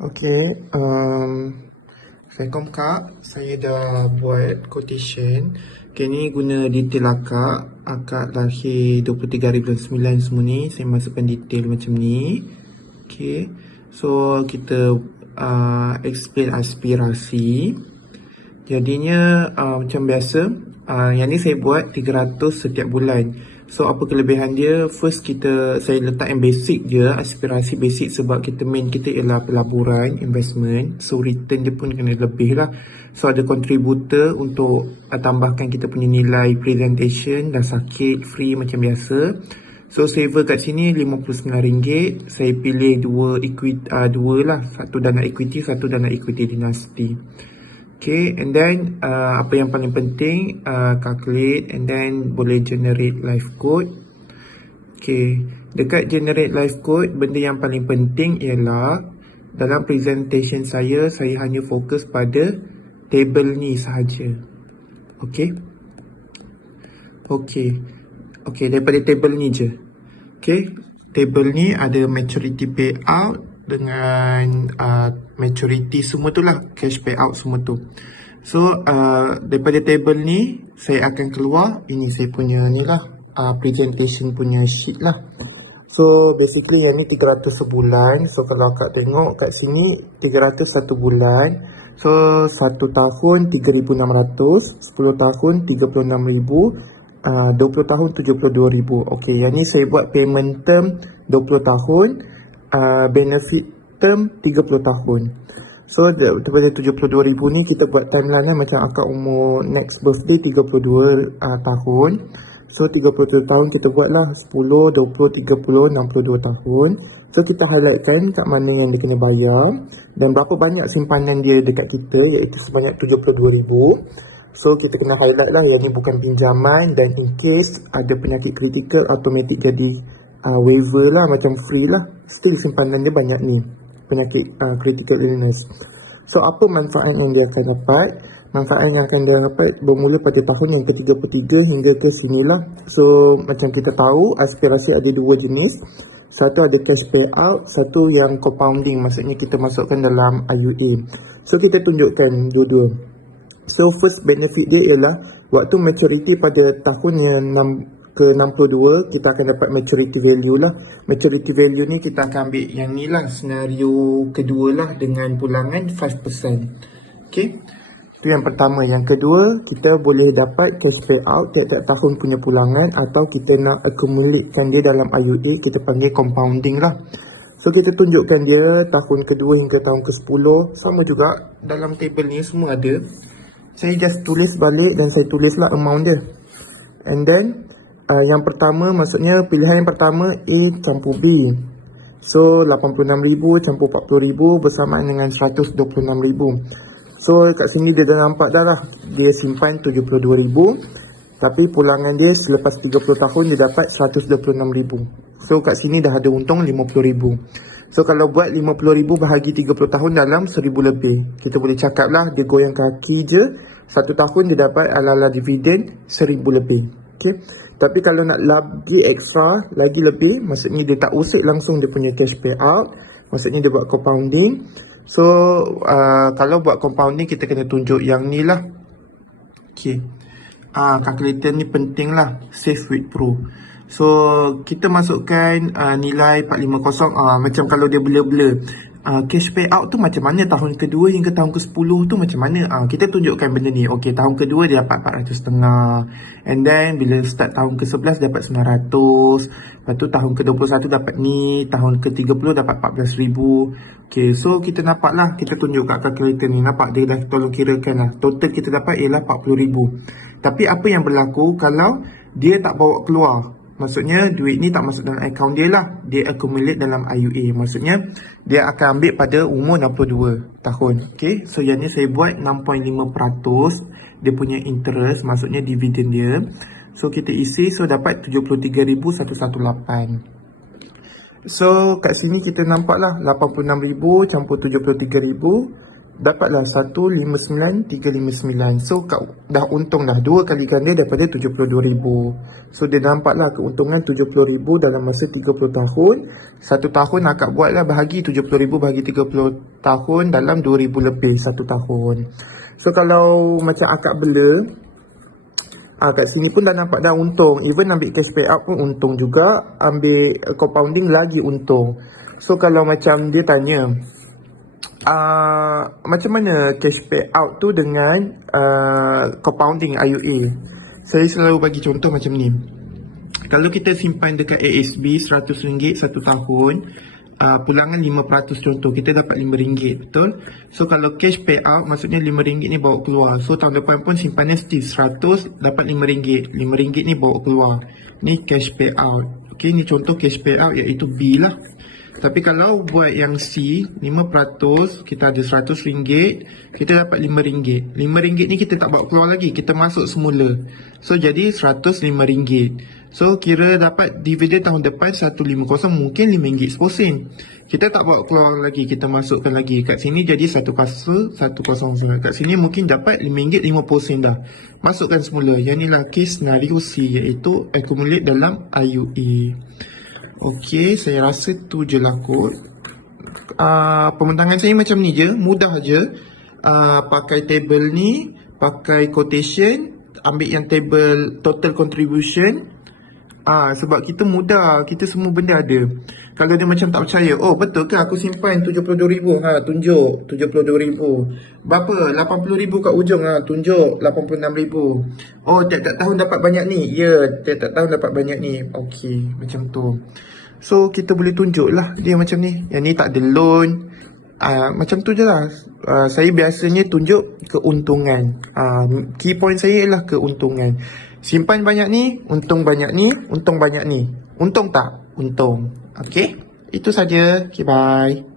Okay, Assalamualaikum Kak. Saya dah buat quotation. Okay, ni guna detail akak. Akak lahir 23 hari bulan 9 semua ni. Saya masukkan detail macam ni. Okay, so kita explain aspirasi. Jadinya macam biasa, yang ni saya buat 300 setiap bulan. So apa kelebihan dia? First, saya letak yang basic je, aspirasi basic, sebab main kita ialah pelaburan, investment. So return dia pun kena lebih lah. So ada contributor untuk tambahkan kita punya nilai presentation. Dah sakit, free macam biasa. So saver kat sini RM59. Saya pilih dua lah, satu dana equity, satu dana equity dinasti. Okay, and then apa yang paling penting, calculate and then boleh generate live code. Okay, dekat generate live code, benda yang paling penting ialah dalam presentation saya hanya fokus pada table ni sahaja. Okay, daripada table ni je. Okay, table ni ada maturity payout dengan maturity semua tu lah, cash payout semua tu. So daripada table ni saya akan keluar ini saya punya ni lah, presentation punya sheet lah. So basically yang ni 300 sebulan. So kalau akak tengok kat sini 300 satu bulan. So 1 tahun 3,600, 10 tahun 36,000, 20 tahun 72,000. Okay, yang ni saya buat payment term 20 tahun, benefit term 30 tahun. So daripada 72,000 ni kita buat timeline lah, macam akak umur next birthday 32 tahun. So 32 tahun kita buat lah 10, 20, 30, 62 tahun. So kita highlightkan kat mana yang dia kena bayar dan berapa banyak simpanan dia dekat kita, iaitu sebanyak 72,000. So kita kena highlight lah yang ni bukan pinjaman, dan in case ada penyakit kritikal automatic jadi waiver lah, macam free lah. Still simpanan dia banyak ni, penyakit critical illness. So apa manfaat yang dia akan dapat? Manfaat yang akan dia dapat bermula pada tahun yang ke-33 hingga ke sinilah. So macam kita tahu, aspirasi ada dua jenis. Satu ada cash payout, satu yang compounding, maksudnya kita masukkan dalam IUA. So kita tunjukkan dua-dua. So first benefit dia ialah waktu maturity pada tahun yang ke-62 kita akan dapat maturity value lah. Maturity value ni kita akan ambil yang ni lah, senario kedua lah, dengan pulangan 5%. Okay, itu yang pertama. Yang kedua, kita boleh dapat cash payout tiap-tiap tahun punya pulangan, atau kita nak accumulatekan dia dalam IUA, kita panggil compounding lah. So kita tunjukkan dia tahun kedua hingga tahun ke-10. Sama juga dalam table ni semua ada. Saya just tulis balik dan saya tulislah amount dia. And then yang pertama, maksudnya pilihan yang pertama A campur B. So 86,000 campur 40,000 bersamaan dengan 126,000. So kat sini dia dah nampak dah lah, dia simpan 72,000, tapi pulangan dia selepas 30 tahun dia dapat 126,000. So kat sini dah ada untung 50,000. So kalau buat 50,000 bahagi 30 tahun dalam 1,000 lebih, kita boleh cakap lah dia goyang kaki je, 1 tahun dia dapat ala-ala dividen 1,000 lebih. Okay. Tapi kalau nak lagi extra, lagi lebih, maksudnya dia tak usik langsung dia punya cash payout, maksudnya dia buat compounding. So kalau buat compounding kita kena tunjuk yang ni lah. Okay, calculator ni penting lah, Save with Pro. So kita masukkan nilai 450, macam kalau dia blur-blur, cash payout tu macam mana tahun kedua hingga tahun ke-10 tu macam mana. Kita tunjukkan benda ni. Okay, tahun kedua dia dapat 400,500, and then bila start tahun ke-11 dapat 900, lepas tu tahun ke-21 dapat ni, tahun ke-30 dapat 14,000. Okay, so kita nampak lah, kita tunjuk kat calculator ni, nampak dia dah tolong kirakan lah, total kita dapat ialah 40,000. Tapi apa yang berlaku kalau dia tak bawa keluar? Maksudnya duit ni tak masuk dalam account dia lah, dia accumulate dalam IUA. Maksudnya dia akan ambil pada umur 62 tahun. Okay, so yang ni saya buat 6.5% dia punya interest, maksudnya dividen dia. So kita isi, so dapat 73,118. So kat sini kita nampak lah 86,000 campur 73,000 dapatlah 159,359. So dah untung dah 2 kali ganda daripada 72,000. So dia nampaklah keuntungan 70,000 dalam masa 30 tahun. 1 tahun akak buatlah bahagi 70,000 bahagi 30 tahun dalam 2,000 lebih 1 tahun. So kalau macam akak bela, kat sini pun dah nampak dah untung. Even ambil cash payout pun untung juga. Ambil compounding lagi untung. So kalau macam dia tanya, macam mana cash payout tu dengan compounding IUA? Saya selalu bagi contoh macam ni. Kalau kita simpan dekat ASB RM100 1 tahun, pulangan 5% contoh, kita dapat RM5, betul? So kalau cash payout, maksudnya RM5 ni bawa keluar. So tahun depan pun simpannya still 100, dapat RM5. RM5 ni bawa keluar. Ni cash payout. Okay, ni contoh cash payout iaitu B lah. Tapi kalau buat yang C, 5%, kita ada RM100, kita dapat RM5. RM5 ni kita tak bawa keluar lagi, kita masuk semula. So jadi RM105. So kira dapat dividen tahun depan 150, mungkin RM5 kita tak bawa keluar lagi, kita masukkan lagi. Kat sini jadi 100. Kat sini mungkin dapat RM5.50 dah. Masukkan semula. Yang ni lah case senario C, iaitu accumulate dalam IUA. Okey, saya rasa tu je lah kot. Pembentangan saya macam ni je, mudah je. Pakai table ni, pakai quotation, ambil yang table total contribution. Sebab kita mudah, kita semua benda ada. Kalau dia macam tak percaya, oh betul ke aku simpan 72,000, tunjuk 72,000. Berapa? 80,000 kat ujung, tunjuk 86,000. Oh tiap-tiap tahun dapat banyak ni. Ya, tiap-tiap tahun dapat banyak ni. Okey, macam tu. So kita boleh tunjuk lah dia macam ni. Yang ni tak ada loan. Macam tu je lah. Saya biasanya tunjuk keuntungan. Key point saya ialah keuntungan. Simpan banyak ni, untung banyak ni, untung banyak ni. Untung tak? Untung. Okay, itu saja. Okay, bye.